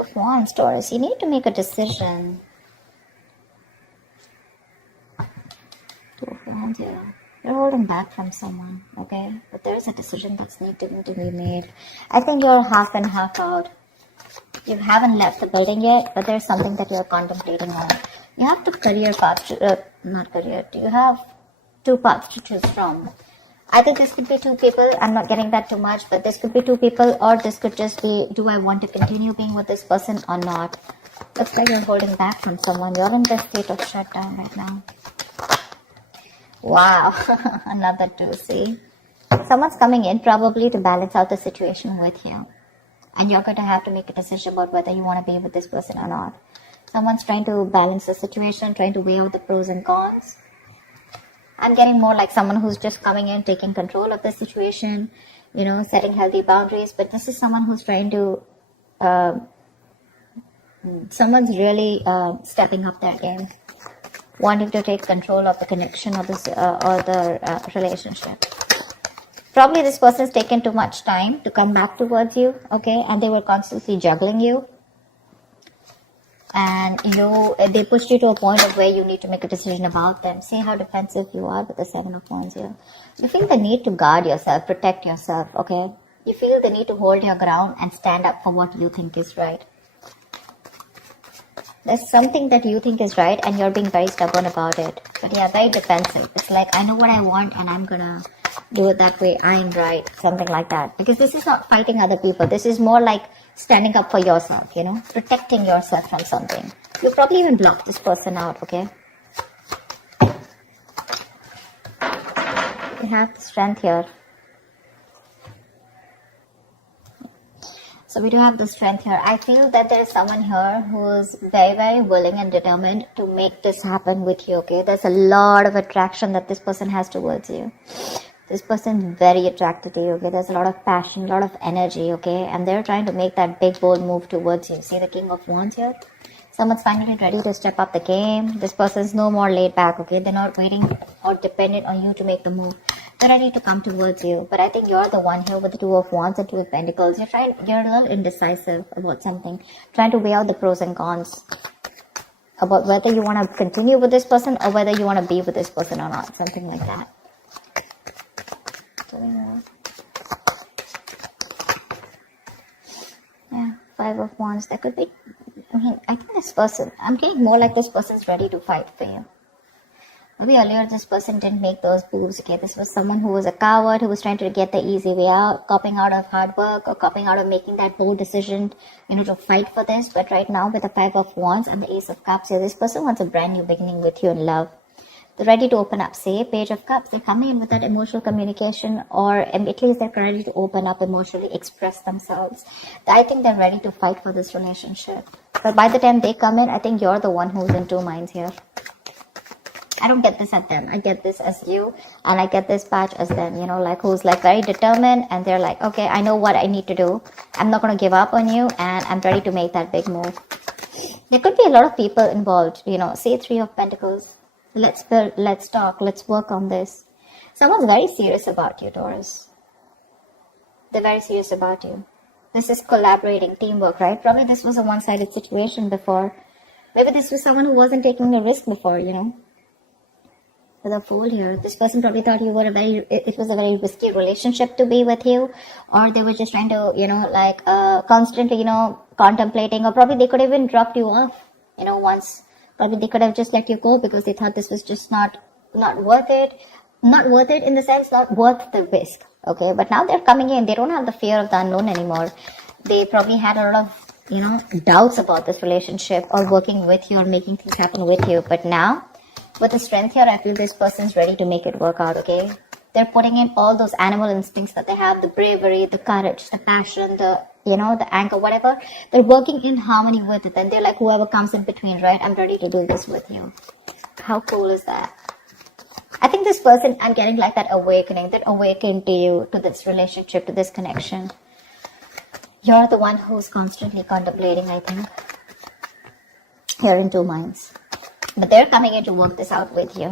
of Wands, Taurus. You need to make a decision. Two of Wands here. You're holding back from someone, okay? But there's a decision that's needing to be made. I think you're half and half out. You haven't left the building yet, but there's something that you're contemplating on. You have the career path, not career. You have two paths to choose from. I think this could be two people. I'm not getting that too much, but this could be two people, or this could just be, do I want to continue being with this person or not? Looks like you're holding back from someone. You're in this state of shutdown right now. Wow, another two, see? Someone's coming in probably to balance out the situation with you. And you're going to have to make a decision about whether you want to be with this person or not. Someone's trying to balance the situation, trying to weigh out the pros and cons. I'm getting more like someone who's just coming in, taking control of the situation, you know, setting healthy boundaries. But this is someone who's trying to, someone's really stepping up their game, wanting to take control of the connection of this or the relationship. Probably this person's taken too much time to come back towards you, okay? And they were constantly juggling you. And they pushed you to a point of where you need to make a decision about them. See how defensive you are with the Seven of Wands here. You feel the need to guard yourself, protect yourself, okay? You feel the need to hold your ground and stand up for what you think is right. There's something that you think is right and you're being very stubborn about it. But yeah, very defensive. It's like, I know what I want and I'm gonna do it that way. I'm right. Something like that. Because this is not fighting other people. This is more like standing up for yourself, you know, protecting yourself from something. You probably even block this person out, okay? You have the strength here. So we do have the strength here. I feel that there is someone here who's very, very willing and determined to make this happen with you, okay? There's a lot of attraction that this person has towards you. This person's very attracted to you, okay? There's a lot of passion, a lot of energy, okay? And they're trying to make that big, bold move towards you. See the King of Wands here? Someone's finally ready to step up the game. This person's no more laid back, okay? They're not waiting or dependent on you to make the move. They're ready to come towards you. But I think you're the one here with the Two of Wands and Two of Pentacles. You're a little indecisive about something. Trying to weigh out the pros and cons. About whether you want to continue with this person or whether you want to be with this person or not. Something like that. Yeah, Five of Wands. That could be, I think this person, I'm getting more like this person's ready to fight for you. Maybe earlier this person didn't make those moves, okay? This was someone who was a coward, who was trying to get the easy way out, copping out of hard work or copping out of making that bold decision, you know, to fight for this. But right now with the Five of Wands and the Ace of Cups here, this person wants a brand new beginning with you in love. They're ready to open up. Say, Page of Cups, they're coming in with that emotional communication, or at least they're ready to open up emotionally, express themselves. I think they're ready to fight for this relationship. But by the time they come in, I think you're the one who's in two minds here. I don't get this at them. I get this as you, and I get this patch as them, you know, like who's like very determined, and they're like, okay, I know what I need to do. I'm not going to give up on you, and I'm ready to make that big move. There could be a lot of people involved, you know, say Three of Pentacles. Let's build, let's talk, let's work on this. Someone's very serious about you, Taurus. They're very serious about you. This is collaborating, teamwork, right? Probably this was a one-sided situation before. Maybe this was someone who wasn't taking a risk before, you know. With a Fool here, this person probably thought you were it was a very risky relationship to be with you, or they were just trying to, you know, like constantly, you know, contemplating, or probably they could have even dropped you off, you know, once. Probably they could have just let you go because they thought this was just not worth it. Not worth it in the sense, not worth the risk, okay? But now they're coming in, they don't have the fear of the unknown anymore. They probably had a lot of, you know, doubts about this relationship or working with you or making things happen with you. But now, with the strength here, I feel this person's ready to make it work out, okay? They're putting in all those animal instincts that they have, the bravery, the courage, the passion, the, you know, the anger, whatever. They're working in harmony with it. And they're like, whoever comes in between, right? I'm ready to do this with you. How cool is that? I think this person, I'm getting like that awakening, that awakened to you, to this relationship, to this connection. You're the one who's constantly contemplating, I think. You're in two minds. But they're coming in to work this out with you.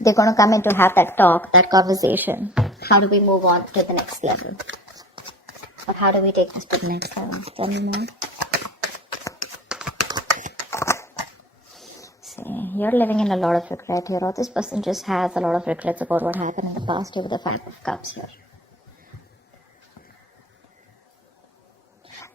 They're going to come in to have that talk, that conversation. How do we move on to the next level? Or how do we take this to the next level? Tell me more. you're living in a lot of regret here, or this person just has a lot of regrets about what happened in the past here with the Five of Cups here.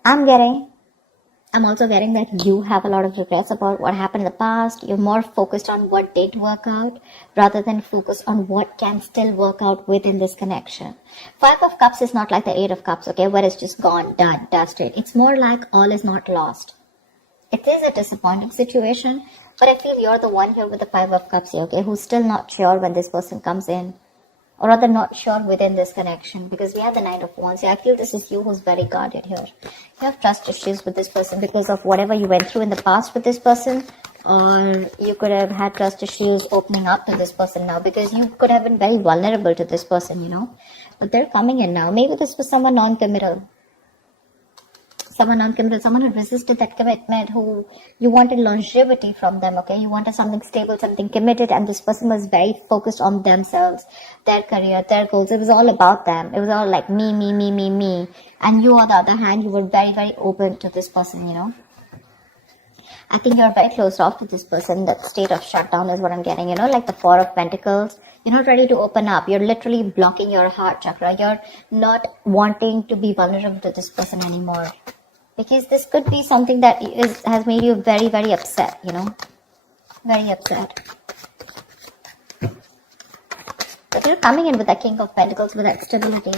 I'm also getting that you have a lot of regrets about what happened in the past. You're more focused on what did work out rather than focused on what can still work out within this connection. Five of Cups is not like the Eight of Cups, okay, where it's just gone, done, dusted. It's more like all is not lost. It is a disappointing situation, but I feel you're the one here with the Five of Cups here, okay, who's still not sure when this person comes in. Or rather not sure within this connection, because we have the Knight of Wands. Yeah, I feel this is you who's very guarded here. You have trust issues with this person because of whatever you went through in the past with this person, or you could have had trust issues opening up to this person now because you could have been very vulnerable to this person, you know. But they're coming in now. Maybe this was someone non-committal. Someone who resisted that commitment, who you wanted longevity from them, okay? You wanted something stable, something committed, and this person was very focused on themselves, their career, their goals. It was all about them. It was all like me. And you, on the other hand, you were very, very open to this person, you know? I think you're very closed off to this person. That state of shutdown is what I'm getting, you know, like the Four of Pentacles. You're not ready to open up. You're literally blocking your heart chakra. You're not wanting to be vulnerable to this person anymore. Because this could be something that has made you very, very upset, you know. Very upset. But you're coming in with the King of Pentacles with that stability.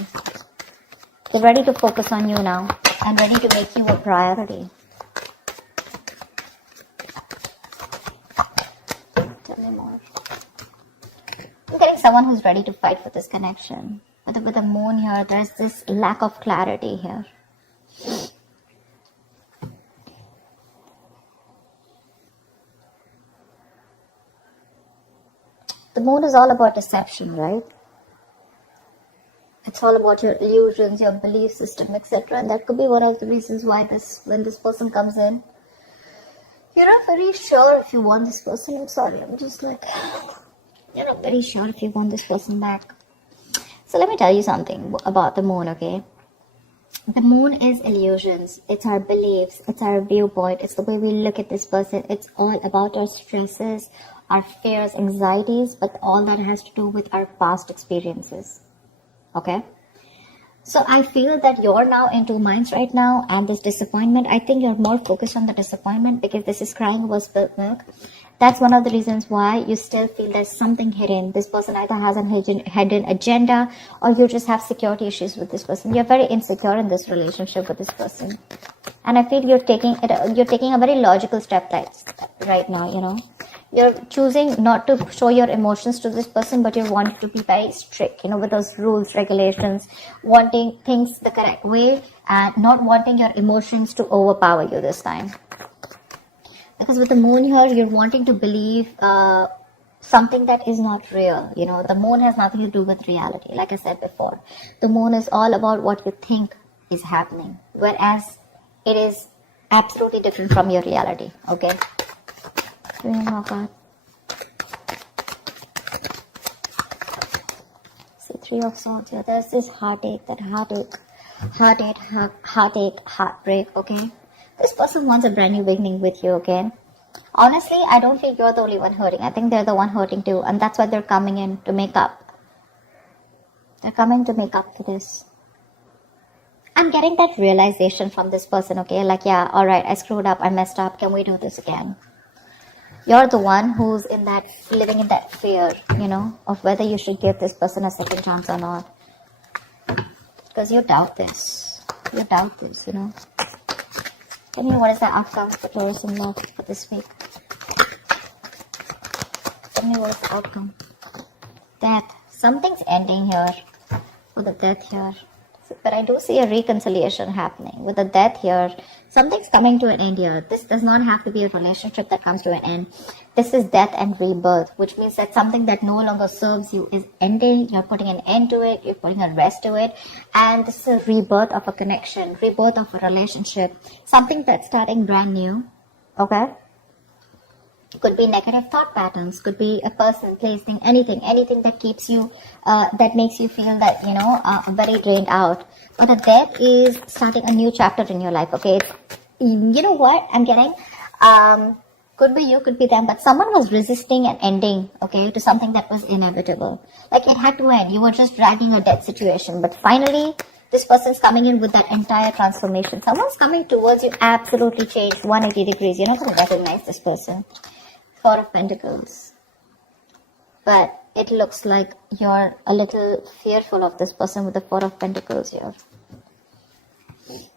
They're ready to focus on you now. And ready to make you a priority. Tell me more. I'm getting someone who's ready to fight for this connection. But with the moon here, there's this lack of clarity here. The moon is all about deception, right? It's all about your illusions, your belief system, etc. And that could be one of the reasons why when this person comes in, you're not very sure if you want this person. I'm sorry, I'm just like, you're not very sure if you want this person back. So let me tell you something about the moon, okay? The moon is illusions. It's our beliefs. It's our viewpoint. It's the way we look at this person. It's all about our stresses, our fears, anxieties, but all that has to do with our past experiences. Okay? So I feel that you're now in two minds right now, and this disappointment, I think you're more focused on the disappointment because this is crying over spilled milk. That's one of the reasons why you still feel there's something hidden. This person either has an hidden agenda, or you just have security issues with this person. You're very insecure in this relationship with this person. And I feel you're taking a very logical step right now, you know. You're choosing not to show your emotions to this person, but you want to be very strict, you know, with those rules, regulations, wanting things the correct way, and not wanting your emotions to overpower you this time. Because with the moon here, you're wanting to believe something that is not real. You know, the moon has nothing to do with reality. Like I said before, the moon is all about what you think is happening, whereas it is absolutely different from your reality. Okay. Oh God. See, Three of Swords here. There's this heartache, heartbreak. Okay. This person wants a brand new beginning with you, okay? Honestly, I don't think you're the only one hurting. I think they're the one hurting too. And that's why they're coming in to make up. They're coming to make up for this. I'm getting that realization from this person, okay? Like, yeah, alright, I screwed up, I messed up. Can we do this again? You're the one who's living in that fear, you know, of whether you should give this person a second chance or not. Because you doubt this. You doubt this, you know. Tell me, what is the outcome for Taurus in love for this week? Tell me, what is the outcome? Death. Something's ending here. With the death here. But I do see a reconciliation happening. With the death here, something's coming to an end here. This does not have to be a relationship that comes to an end. This is death and rebirth, which means that something that no longer serves you is ending. You're putting an end to it. You're putting a rest to it. And this is a rebirth of a connection, rebirth of a relationship. Something that's starting brand new. Okay? Could be negative thought patterns, could be a person, place, thing, anything that keeps you, that makes you feel that, you know, very drained out. But the death is starting a new chapter in your life, okay? You know what I'm getting? Could be you, could be them, but someone was resisting an ending, okay, to something that was inevitable. Like it had to end. You were just dragging a dead situation, but finally, this person's coming in with that entire transformation. Someone's coming towards you, absolutely changed, 180 degrees. You're not going to recognize this person. Four of Pentacles. But it looks like you're a little fearful of this person with the Four of Pentacles here.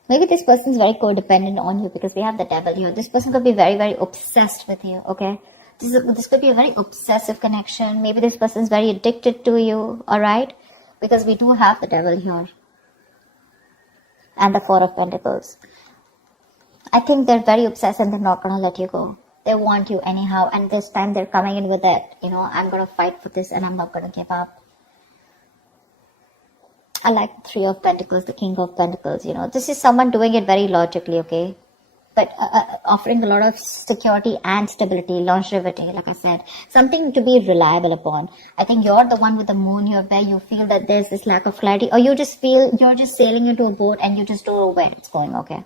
Maybe this person's very codependent on you because we have the Devil here. This person could be very, very obsessed with you, okay? This could be a very obsessive connection. Maybe this person's very addicted to you, alright? Because we do have the Devil here. And the Four of Pentacles. I think they're very obsessed and they're not going to let you go. They want you anyhow. And this time they're coming in with that, I'm going to fight for this and I'm not going to give up. I like the Three of Pentacles, the King of Pentacles, This is someone doing it very logically, okay? But offering a lot of security and stability, longevity, like I said. Something to be reliable upon. I think you're the one with the moon here where you feel that there's this lack of clarity. Or you just feel you're just sailing into a boat and you just don't know where it's going, okay?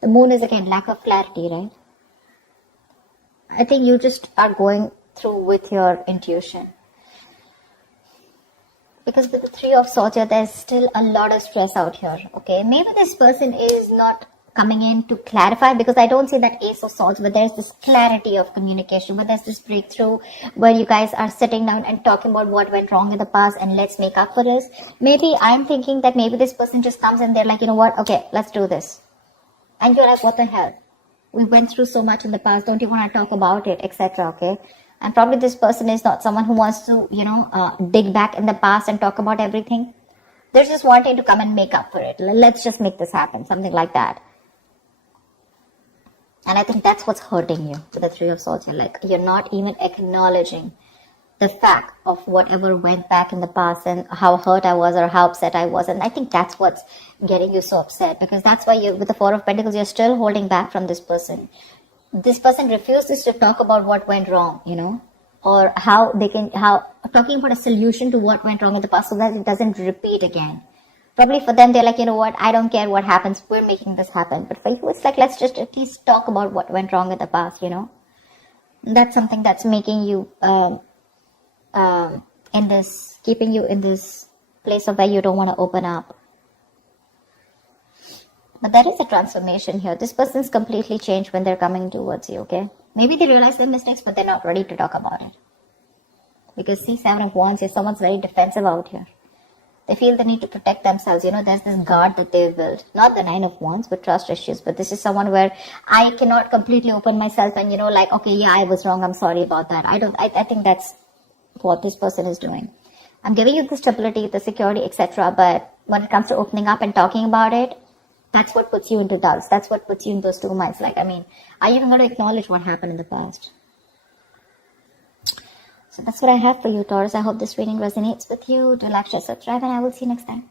The moon is again lack of clarity, right? I think you just are going through with your intuition. Because with the Three of Swords here, there's still a lot of stress out here, okay? Maybe this person is not coming in to clarify because I don't see that Ace of Swords, but there's this clarity of communication, but there's this breakthrough where you guys are sitting down and talking about what went wrong in the past and let's make up for this. Maybe I'm thinking that maybe this person just comes and they're like, you know what? Okay, let's do this. And you're like, what the hell? We went through so much in the past. Don't you want to talk about it, etc., okay? And probably this person is not someone who wants to, dig back in the past and talk about everything. They're just wanting to come and make up for it. Let's just make this happen. Something like that. And I think that's what's hurting you with the Three of Swords. You're not even acknowledging the fact of whatever went back in the past and how hurt I was or how upset I was. And I think that's what's getting you so upset. Because that's why with the Four of Pentacles, you're still holding back from this person. This person refuses to talk about what went wrong, or talking about a solution to what went wrong in the past so that it doesn't repeat again. Probably for them, they're like, you know what, I don't care what happens, we're making this happen. But for you, it's like, let's just at least talk about what went wrong in the past, That's something that's making you, keeping you in this place of where you don't want to open up. But there is a transformation here. This person's completely changed when they're coming towards you, okay? Maybe they realize their mistakes, but they're not ready to talk about it. Because see, Seven of Wands here, someone's very defensive out here. They feel the need to protect themselves. There's this guard that they've built. Not the Nine of Wands, but trust issues. But this is someone where I cannot completely open myself and, okay, yeah, I was wrong. I'm sorry about that. I think that's what this person is doing. I'm giving you the stability, the security, etc. But when it comes to opening up and talking about it, that's what puts you into doubts. That's what puts you in those 2 minds. Are you even going to acknowledge what happened in the past? So that's what I have for you, Taurus. I hope this reading resonates with you. Do like, share, subscribe, and I will see you next time.